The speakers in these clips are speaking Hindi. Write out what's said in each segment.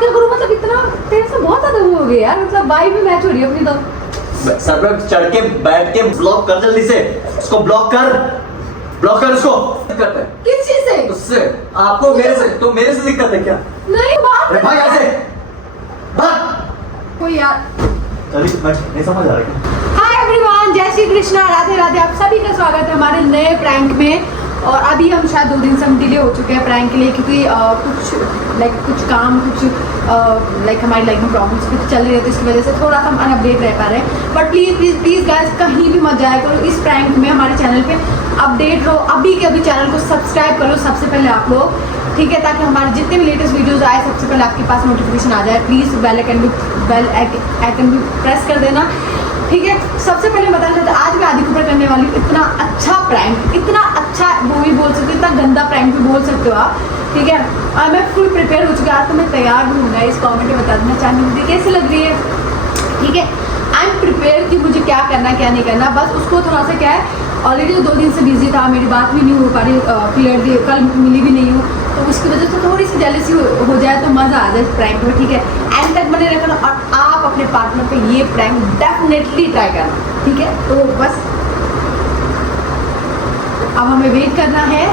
क्या करूं, मतलब इतना तेरे से बहुत ज्यादा वो हो गया यार, मतलब वाइब में मैच हो रही है अपनी तो। सर पे चढ़ के बैठ के ब्लॉक कर जल्दी से, उसको ब्लॉक कर उसको। दिक्कत है किस चीज से? उससे आपको मेरे से, तो मेरे से दिक्कत है क्या? नहीं बात अरे भाग यहाँ से, भाग। कोई यार। चलिए मैं नहीं समझ आ रहा। हाय एवरीवन, जय श्री कृष्णा, राधे राधे, आप सभी का स्वागत है हमारे नए प्रैंक में। और अभी हम शायद 2 दिन से हम डिले हो चुके हैं प्रैंक के लिए, क्योंकि कुछ काम, हमारी लाइफ में प्रॉब्लम्स कुछ चल रही है, तो इसकी वजह से थोड़ा हम अनअपडेट रह पा रहे हैं। बट प्लीज़ गाइस कहीं भी मत जाया करो इस प्रैंक में, हमारे चैनल पे अपडेट रहो। अभी के अभी चैनल को सब्सक्राइब करो सबसे पहले आप लोग, ठीक है, ताकि हमारे जितने भी लेटेस्ट वीडियोस आए सबसे पहले आपके पास नोटिफिकेशन आ जाए। प्लीज़ बेल आइकन भी प्रेस कर देना, ठीक है। सबसे पहले बताना चाहते हैं, आज मैं आदि के ऊपर करने वाली हूँ इतना अच्छा प्रैंक, इतना अच्छा वो भी बोल सकते हो, इतना गंदा प्रैंक भी बोल सकते हो आप, ठीक है। और मैं फुल प्रिपेयर हो चुकी हूँ, आज तो मैं तैयार भी हूँ, इस कॉमेंट में बता देना चाहती हूँ मुझे कैसी लग रही है, ठीक है। आई एम प्रिपेयर कि मुझे क्या करना है क्या नहीं करना, बस उसको थोड़ा सा क्या है, ऑलरेडी 2 दिन से बिजी था, मेरी बात भी नहीं हो पा रही क्लियरली, कल मिली भी नहीं हूँ, तो उसकी वजह से थोड़ी सी जेलसी हो जाए तो मज़ा आ जाए इस प्रैंक में, ठीक है। एंड तक बने रहना और आप अपने पार्टनर पे ये प्रैंक डेफिनेटली ट्राई करना, ठीक है। तो बस अब हमें वेट करना है।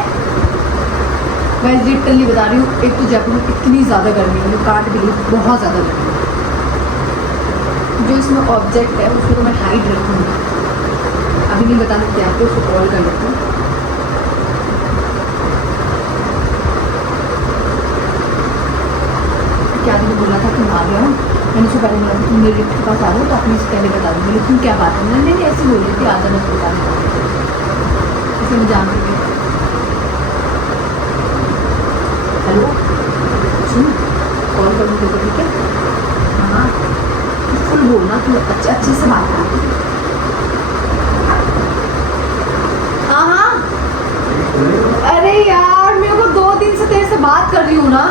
मैं लिटरली बता रही हूँ, एक तो जयपुर में इतनी ज़्यादा गर्मी है, काट भी बहुत ज़्यादा गर्मी है। जो इसमें ऑब्जेक्ट है उसको तो मैं हाइड रखूँगी, अभी नहीं बता सकते आपको, उसको कॉल कर लेते हैं। क्या तुमने बोला था तुम आ गया हो, मैंने उसको पहले बोला था तुम मेरे लिफ्ट के पास आ रहे हो, तो आपने इससे पहले बता दूँगी, लेकिन क्या बात है, मैंने ऐसे बोल रही थी आ जाना उसको बता, इसे मैं जानती थी। हेलो सुन, कॉल कर मुझे तो, ठीक है। हाँ फुल बोलना, तुम अच्छे से बात कर। हाँ अरे यार, मेरे को 2 दिन से तेरे से बात कर रही हूँ ना,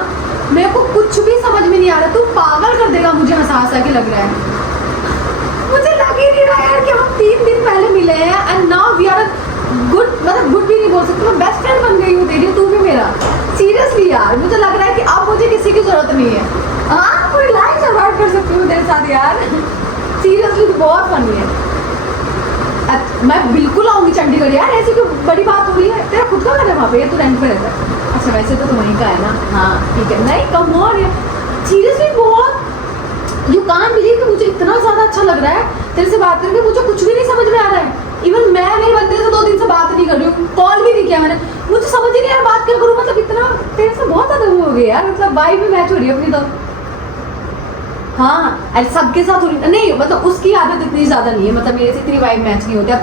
मेरे को कुछ भी समझ में नहीं आ रहा, तू पागल कर देगा मुझे, हंसा के लग रहा है। मुझे लग ही नहीं रहा यार कि हम 3 दिन पहले मिले हैं and now we are good, मतलब गुड भी नहीं बोल सकती, मैं बेस्ट फ्रेंड बन गई हूँ तेरी, तू भी मेरा। सीरियसली यार, मुझे लग रहा है कि अब मुझे किसी की जरूरत नहीं है। हाँ कोई लाइफ सर्वाइव कर सकती हूँ तेरे साथ यार, सीरियसली बहुत फनी है। मैं बिल्कुल आऊँगी चंडीगढ़ यार, ऐसी कोई बड़ी बात हो रही है, तेरा खुद का घर है वहाँ पे, तू रेंट पे रहता है? अच्छा वैसे तो वहीं का है ना, हाँ ठीक है। नहीं कम और सीरियसली बहुत, यू कांट बिलीव कि मुझे इतना ज़्यादा अच्छा लग रहा है तेरे से बात करके, मुझे कुछ भी नहीं समझ में आ रहा है। इवन मैं नहीं बंदे से 2 दिन से बात नहीं कर रही हूँ, कॉल भी नहीं किया मैंने, मुझे समझ ही नहीं यार बात क्या करूँ, मतलब इतना तेरे से बहुत ज़्यादा वो हो गया यार, मतलब वाइब में मैच हो रही है अपनी तो। हाँ अरे सबके साथ हो रही नहीं, मतलब उसकी आदत इतनी ज़्यादा नहीं है, मतलब मेरे से इतनी वाइब मैच नहीं होती, अब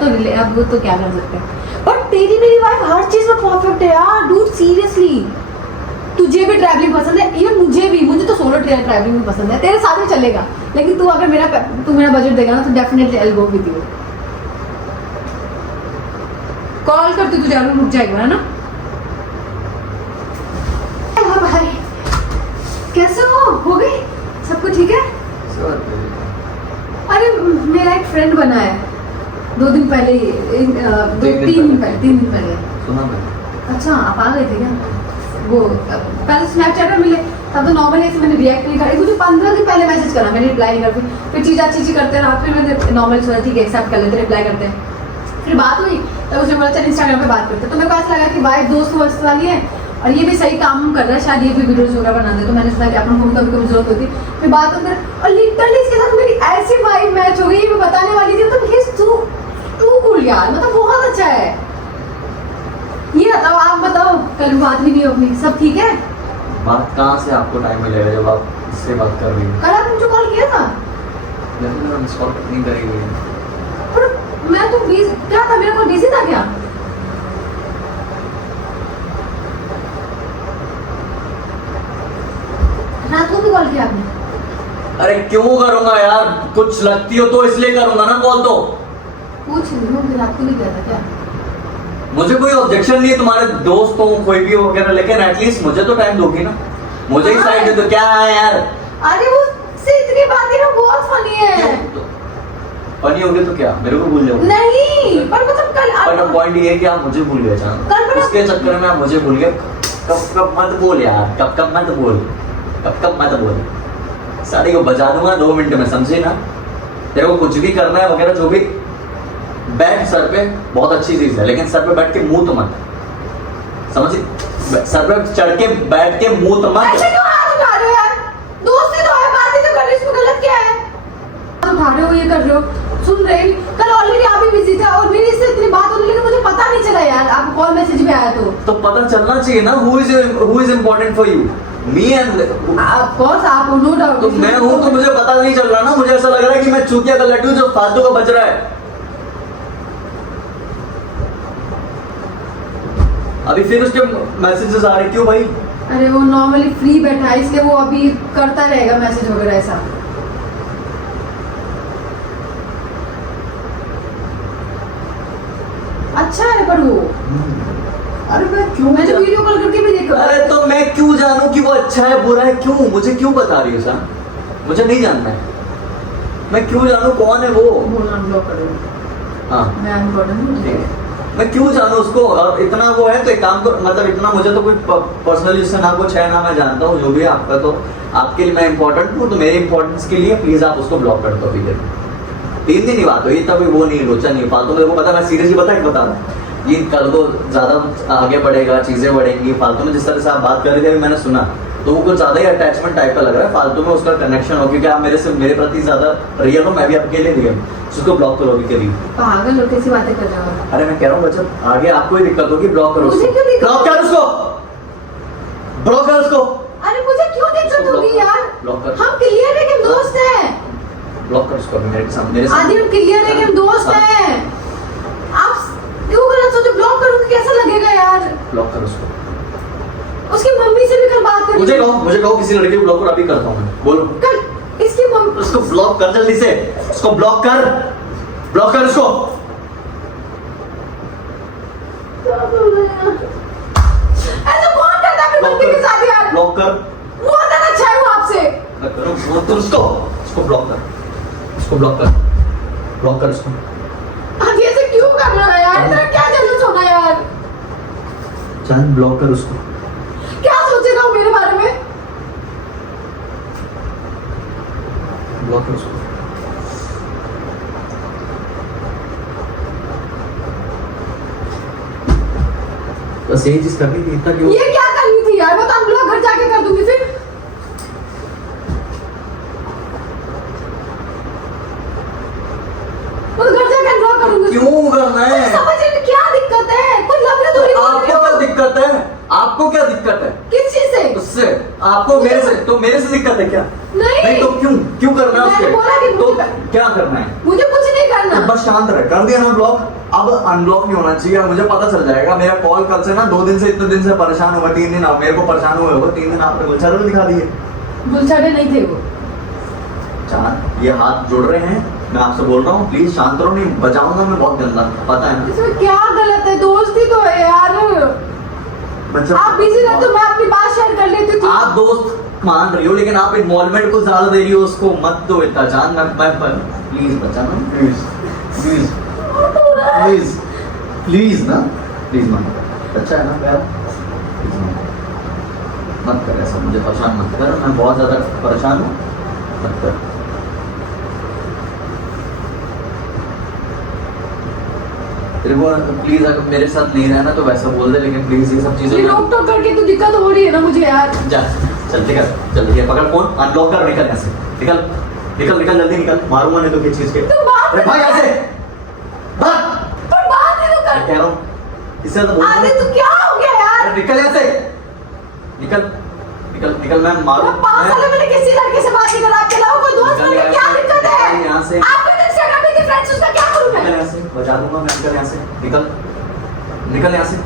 तो क्या कर सकते हैं। बट तेरी मेरी वाइफ हर चीज़ में परफेक्ट है यार डूड, सीरियसली। तुझे भी ट्रैवलिंग पसंद है, इवन मुझे तो सोलो ट्रैवलिंग भी पसंद है, तेरे साथ ही चलेगा, लेकिन तू अगर मेरा बजट देगा ना तो definitely I will go with you. Call करती तू जरूर, रुक जाएगा है ना। हाँ भाई कैसे हो गई सब कुछ ठीक है? अरे मेरा एक फ्रेंड बना है 2 दिन पहले, 3 दिन पहले। सुना मैं। अच्छा आप आ गए थे क्या? वो पहले स्नैपचैट पर मिले, तब तो नॉर्मली ऐसे मैंने रिएक्ट नहीं करा, मुझे 15 दिन पहले मैसेज करा, मैंने रिप्लाई नहीं करती, फिर चीज़ करते रहा, फिर मैंने नॉर्मल सोचा ठीक है एक्सेप्ट कर लेते, रिप्लाई करते हैं। फिर बात हुई तो उसने बोला चल इंस्टाग्राम पे बात करते, तो मेरे को ऐसा लगा कि भाई दोस्त वस्त वाली है और ये भी सही काम कर रहा है, शायद ये भी वीडियोज वगैरह बना दे, तो मैंने सोचा कि अपने फोन कभी जरूरत होती, फिर बात होकर और लिटरली इसके साथ मेरी ऐसी वाइब मैच हो गई, मैं बताने वाली थी, तो टू कूल यार, मतलब बहुत अच्छा है। ये बताओ, आप बताओ, कल बात भी नहीं हो अपनी, सब ठीक है? बात कहाँ से आपको टाइम मिलेगा जब आप इससे बात कर रही हो? कल आपने मुझे कॉल किया था, मिस कॉल नहीं करी हुई, पर मैं तो क्या था, मेरा कॉल बिजी था क्या? रात को भी कॉल किया आपने? अरे क्यों करूंगा यार, कुछ लगती हो तो इसलिए करूंगा ना कॉल, तो पूछ रही हूँ, रात को नहीं किया था क्या? मुझे कोई ऑब्जेक्शन नहीं है तुम्हारे दोस्त हो कोई भी हो वगैरह, लेकिन एटलीस्ट मुझे तो टाइम दोगी ना, मुझे ही साइड दे दो, क्या है यार? अरे वो से इतनी बातें ना बहुत फनी है। फनी हो गए तो क्या मेरे को भूल जाओगे? नहीं पर मतलब कल पर पॉइंट ये है कि आप मुझे भूल गए अचानक, कल उसके चक्कर में आप मुझे भूल गए। कब मत बोल यार, कब मत बोल, कब मत बोल। साड़ी को बजा दूंगा 2 मिनट में, समझे ना? तेरे को कुछ भी करना है वगैरह जो भी, बैठ सर पे, बहुत अच्छी चीज है, लेकिन सर पे बैठ के मुंह तो मत, समझे? सर पे चढ़ के बैठ के मुंह तो मत। ऐसे क्यों हाथ उठा रहे हो यार? दोस्ती तो है, बातें तो कर रहे हो, इसमें गलत क्या है? हाथ उठा रहे हो, ये कर रहे हो, सुन रहे हो? कल ऑलरेडी आप ही बिजी थे और मेरी इससे इतनी बात होने लगी, मुझे पता नहीं चला यार, आपको कॉल मैसेज भी आया तो पता चलना चाहिए ना, who is important for you, me end of course आप हो, नो डाउट। तो मैं हूँ, तो मुझे पता नहीं चल रहा ना, मुझे ऐसा लग रहा है कि मैं चूतिया का लड्डू जो फालतू का बच रहा है। अभी फिर उसके मैसेजेस आ रहे, क्यों भाई? अरे वो नॉर्मली फ्री बैठा है, इसलिए वो अभी करता रहेगा मैसेज वगैरह ऐसा। अच्छा है पर वो, अरे मैं क्यों मैंने वीडियो कॉल करके भी देखा। अरे तो मैं क्यों जानूं कि वो अच्छा है बुरा है? क्यों मुझे क्यों बता रही हो सर? मुझे नहीं जानना है, मैं क्यों जानूं कौन है वो? अनब्लॉक कर दो। हाँ, मैं अनब्लॉक नहीं, मैं क्यों जानूं उसको? और इतना वो है तो एक काम कर, मतलब इतना मुझे तो कोई पर्सनली उससे ना कुछ है ना, मैं जानता हूँ जो भी है आपका, तो आपके लिए मैं इंपॉर्टेंट हूँ, तो मेरे इंपॉर्टेंस के लिए प्लीज आप उसको ब्लॉक कर दो अभी तक। 3 दिन ही बात हुई, तभी वो नहीं रोचा नहीं फालतू, मेरे को पता, मैं सीरियसली बता रहा हूँ ये कल को ज्यादा आगे बढ़ेगा, चीजें बढ़ेंगी फालतू में। जिस तरह से आप बात कर रहे थे मैंने सुना, तो वो कुछ ज्यादा ही अटैचमेंट टाइप का लग रहा है, फालतू में उसका कनेक्शन हो, क्योंकि आप मेरे प्रति ज्यादा रियल हो, मैं भी आपके लिए रियल, उसको ब्लॉक करो अभी कभी। पागल लोग कैसी बातें कर रहे हो? अरे मैं कह रहा हूँ बच्चा, आगे आपको ही दिक्कत होगी, ब्लॉक करो मुझे उसको। क्यों दिक्कत? ब्लॉक कर उसको, ब्लॉक कर उसको। अरे मुझे क्यों दिक्कत होगी यार? ब्लॉक कर। हम क्लियर है कि हम दोस्त हैं। ब्लॉक कर उसको मेरे सामने। आदि हम क्लियर है कि हम दोस्त हैं। आप क्यों गलत सोचो? ब्लॉक करूंगी कैसा लगेगा यार? ब्लॉक कर उसको। उसकी मम्मी से भी कल बात करी। मुझे कहो किसी लड़के को ब्लॉक कर, अभी करता हूँ मैं, बोलो। कल इसकी मम्मी, उसको ब्लॉक कर जल्दी से, उसको ब्लॉक कर, ब्लॉक कर उसको। ऐसा कौन करता है अपनी मम्मी के साथ यार? ब्लॉक कर। बहुत ज्यादा अच्छा है वो आपसे। करो फोन तो उसको ब्लॉक कर, उसको ब्लॉक कर, ब्लॉक कर उसको। आदि ऐसे क्यों कर रहा है यार? तेरा क्या जल्दी होना यार? चांद ब्लॉक कर उसको। क्या सोचेगा वो मेरे बारे में? ब्लॉक कर उसको। बस यही चीज करनी थी, इतना क्यों? ये क्या करनी थी यार? मैं तो अनब्लॉक घर जाके कर दूंगी फिर। तो घर जाके अनब्लॉक करूंगी। क्यों करना है? समझ रहे हो क्या दिक्कत है? कोई लव यू थोड़ी बोल रही आपको क्या हो। दिक्कत है? आपको क्या दिक्कत है? किस चीज से? उससे आपको मेरे से, तो मेरे से दिक्कत है क्या? नहीं। तो क्यों करना है मैंने उसके? बोला कि तो मुझे- क्या करना है? मुझे कुछ नहीं करना। तो बस शांत रह, कर दिया ना ब्लॉक, अब अनब्लॉक नहीं होना चाहिए। मुझे पता चल जाएगा, मेरा कॉल कल से ना 2 दिन से, इतने दिन से परेशान हुआ, 3 दिन आप मेरे को परेशान हुए हो, 3 दिन आपने गुलछारे भी दिखा दिए। गुलछाड़े नहीं थे वो। चांद ये हाथ जोड़ रहे हैं, मैं आपसे बोल रहा हूँ प्लीज शांत रहो, नहीं बजाऊंगा मैं बहुत गंदा, पता है ना? इसमें क्या गलत है? दोस्ती तो है यार। मतलब आप बिजी रहते हो, मैं अपनी बात शेयर कर लेती हूँ। आप दोस्त मान रही हो, लेकिन आप इन्वॉल्वमेंट को ज्यादा दे रही हो, उसको मत दो इतना। चांद मैं प्लीज बचाना, प्लीज प्लीज प्लीज प्लीज ना, प्लीज मत। अच्छा है ना प्यार? Please मत कर ऐसा, मुझे परेशान मत कर, मैं बहुत ज्यादा परेशान हूँ, मत कर। तेरे को प्लीज अगर मेरे साथ नहीं रहना तो वैसा बोल दे, लेकिन प्लीज ये सब चीजें ये रोक टोक करके तो दिक्कत हो रही है ना मुझे यार। जा चल निकल, जल्दी है, पकड़ फोन, अनलॉक कर, निकल यहाँ से, निकल निकल निकल जल्दी निकल, मारूंगा नहीं तो किस चीज के। तुम बात अरे भाई यहाँ से भाग। पर बात ही तो मैं कर। कह रहा हूँ इससे तो बोल आदि तू क्या हो गया यार? अरे निकल यहाँ से, निकल निकल निकल, मैं मारू। मैं 5 साल में मैंने किसी लड़के से बात नहीं करा, आपके अलावा कोई दोस्त निकल नहीं। यहाँ क्या से, दिक्कत है? निकल यहाँ से। आपके तो इंस्टाग्राम पे फ्रेंड्स, उसका क्या करूं निकल मैं? यहाँ से, बचा दूंगा मैं, निकल यहाँ से, निकल निकल यहाँ से,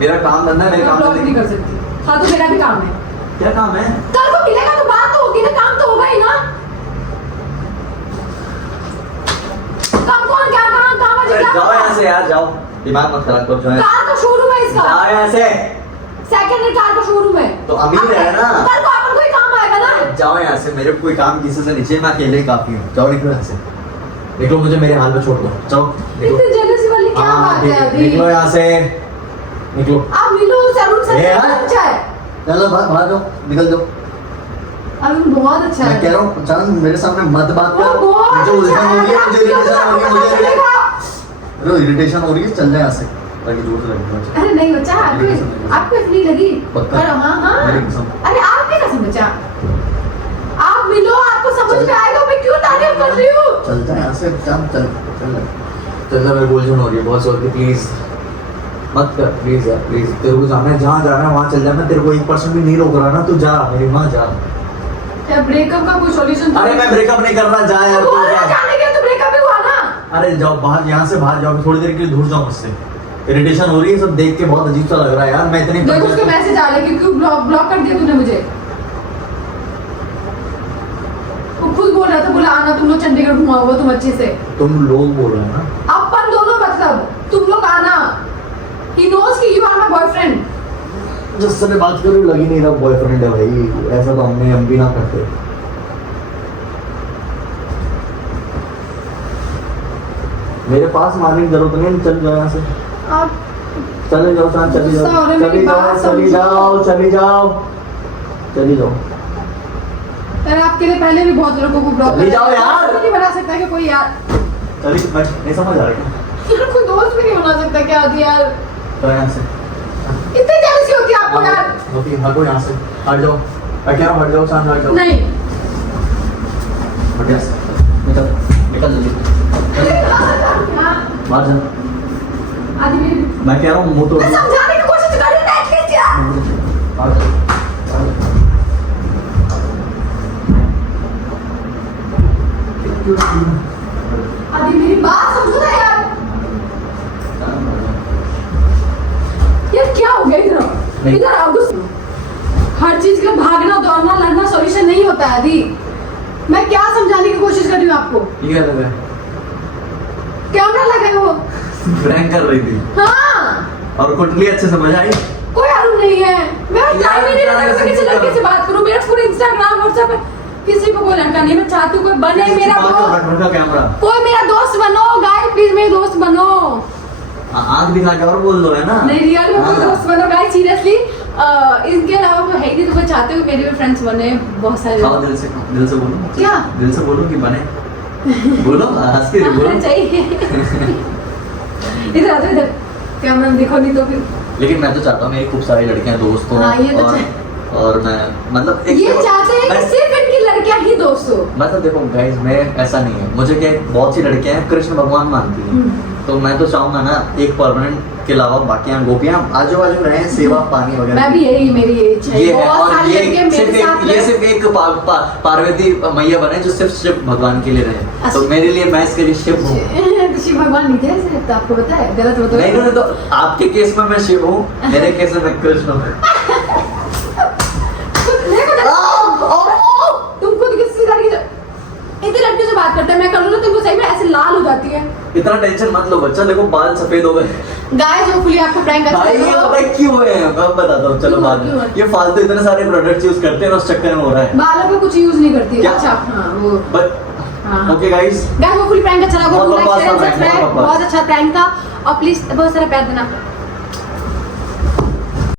मेरा काम धंधा है, मेरे काम ब्लॉक नहीं धंधे। कर सकती। हाँ तो मेरा भी काम है। क्या काम है? कल को मिलेगा तो बात तो होगी ना, काम तो होगा ही ना। काम कौन क्या कहाँ बजे अरे क्या जाओ यहाँ से यार, जाओ, दिमाग मत खराब करो, जाओ यहाँ कार का शोरूम है से। इसका। जाओ यहाँ से, सेकंड हैंड कार का शोरूम है। तो अमीर है ना। कल को अपन कोई काम आएगा ना। जाओ यहाँ से, मेरे को कोई काम किसी से नीचे, मैं अकेले ही काफी हूँ। जाओ निकलो यहाँ से, निकलो, मुझे मेरे हाल में छोड़ दो, जाओ निकलो। इतनी जेलसी वाली क्या हाँ बात है अभी? निकलो यहाँ से, निकलो। आप मिलो सैलून से ए, यार। अच्छा है। चलो बाहर जाओ, निकल जाओ, अरुण बहुत अच्छा मैं है। कह रहा हूँ चांद मेरे सामने मत बात वो कर, बहुत मुझे उलझन अच्छा हो रही है, मुझे इरिटेशन हो रही है, मुझे चलेगा। इरिटेशन हो रही है, चल जाए यहाँ से ताकि दूर से लगे। अरे नहीं बच्चा, आपको इसलिए लगी। पक्का? पर हाँ हाँ, मेरी कसम। अरे आप नहीं कसम बच्चा, आप मिलो, आपको समझ में आएगा मैं क्यों तारीफ कर रही हूँ। चल जाए यहाँ से, चल चल चल चल जा, मेरी उलझन हो रही है बहुत जोर की, प्लीज मत कर, प्लीज यार प्लीज, तेरे को जाना है जहाँ जाना है वहाँ चल जा, मैं तेरे को 1% भी नहीं रोक रहा ना, तू जा मेरी माँ जा। क्या ब्रेकअप का कोई सॉल्यूशन? अरे मैं ब्रेकअप नहीं कर रहा, जा यार तू जा। जाने के तो ब्रेकअप ही हुआ ना। अरे जाओ बाहर, यहाँ से बाहर जाओ, थोड़ी देर के लिए दूर जाओ मुझसे, इरिटेशन हो रही है, सब देख के बहुत अजीब सा लग रहा है यार, मैं इतनी देखो उसके मैसेज आ रहे, क्यों ब्लॉक कर दिया तूने मुझे? वो खुद बोल रहा था, बोला आना तुम लोग चंडीगढ़ घुमा होगा तुम अच्छे से। तुम लोग बोल रहे हो ना, अपन दोनों मतलब तुम लोग आना। He knows कि you are my boyfriend। जिससे मैं बात कर रही हूँ लगी नहीं रहा बॉयफ्रेंड है भाई, ऐसा तो हम भी ना करते। मेरे पास मारने की जरूरत नहीं, चल जाओ यहाँ से, आप चले जाओ चांद, चली गुस्सा हो रहा जाओ, है, मेरी चली जाओ, बात चली समझो। जाओ, चली जाओ, चली जाओ। यार आपके लिए पहले भी बहुत लोगों को ब्लॉक चली जाओ यार। नहीं बना सकता कि कोई यार, चली, मैं नहीं समझ आ रहा यार कोई दोस्त भी नहीं बना सकता क्या होती यार? तो यहाँ से इतनी जेलसी होती है आपको यार? होती, हटो यहाँ से, हट जाओ, मैं कह रहा हूँ हट जाओ चांद, हट जाओ, नहीं हट यहाँ से, निकल निकल जल्दी, बाहर जा। आदि मेरी मैं कह रहा हूँ मुंह तोड़, मैं समझाने की कोशिश कर रही हूँ एटलीस्ट यार। बाहर जा, बाहर जा। आदि मेरी बात समझो ना यार। यार क्या हो गया इधर? नहीं। इधर आओ कुछ। हर चीज का भागना दौड़ना लड़ना सॉल्यूशन नहीं होता है आदि। मैं क्या समझाने की कोशिश कर रही हूँ आपको? ये क्या लगा? कैमरा लगे वो। प्रैंक कर रही थी हाँ, और कुटली अच्छे समझ आई। कोई अरुण नहीं है। मैं टाइम ही नहीं यार, रहता कि किसी लड़के से बात करूं। मेरा पूरा इंस्टाग्राम व्हाट्सएप पे किसी को कोई लड़का नहीं। मैं चाहती हूँ कोई बने मेरा दोस्त, का कैमरा कोई मेरा दोस्त बनो गाइस, प्लीज मेरे दोस्त बनो। आंख दिखा के और बोल दो है ना। नहीं रियल में कोई हाँ। दोस्त बनो गाइस, सीरियसली। इनके अलावा कोई है ही नहीं, तो मैं चाहती हूँ मेरे भी फ्रेंड्स बने बहुत सारे। खाओ दिल से बोलो। क्या? दिल से बोलो कि बने, बोलो हंस के बोलो। हाँ, चाहिए। इधर आ जाओ, इधर कैमरा में दिखो नहीं तो फिर। लेकिन मैं तो चाहता हूँ मेरी खूब सारी लड़कियां दोस्त हो। हाँ, ये तो और मैं मतलब ये चाहते हैं कि सिर्फ इनकी लड़कियां ही दोस्त हो। मतलब देखो गाइस, मैं ऐसा नहीं है, मुझे क्या बहुत सी लड़कियां हैं कृष्ण भगवान मानती हैं, तो मैं तो चाहूंगा ना एक परमानेंट के अलावा बाकी गोपियां आजू बाजू रहे, सेवा पानी वगैरह। मैं भी यही, मेरी यही इच्छा है। ये है, बहुत और सारी ये लड़कियां मेरे साथ ये रहे। सिर्फ एक पार्वती मैया बने जो सिर्फ शिव भगवान के लिए रहे। तो अच्छा। मेरे लिए मैं इसके लिए शिव हूँ। शिव भगवान नहीं थे ऐसे, तो आपको पता है? गलत हो तो नहीं नहीं, तो आपके केस में मैं शिव हूँ, मेरे केस में मैं कृष्ण हूँ। तुम खुद किसी लड़की से इतनी लड़कियों से बात करते हैं, मैं कर लूँ ना तुमको सही में ऐसे लाल हो जाती है। इतना टेंशन मत लो बच्चा, देखो बाल सफेद हो गए। गाइस होपफुली आपको प्रैंक अच्छा भाई ये लगा। भाई क्यों है, मैं बताता हूँ, चलो बाद क्यों में। है? ये फालतू इतने सारे प्रोडक्ट्स यूज करते हैं, उस चक्कर में हो रहा है। बालों पे कुछ यूज नहीं करती है। क्या? अच्छा हाँ वो बट हाँ। Okay guys, guys hopefully prank अच्छा लगा। बहुत लाइक बकवास शेयर था prank, सब्सक्राइब, बहुत बकवास। बहुत अच्छा प्रैंक था। और प्लीज बहुत सारा प्यार देना।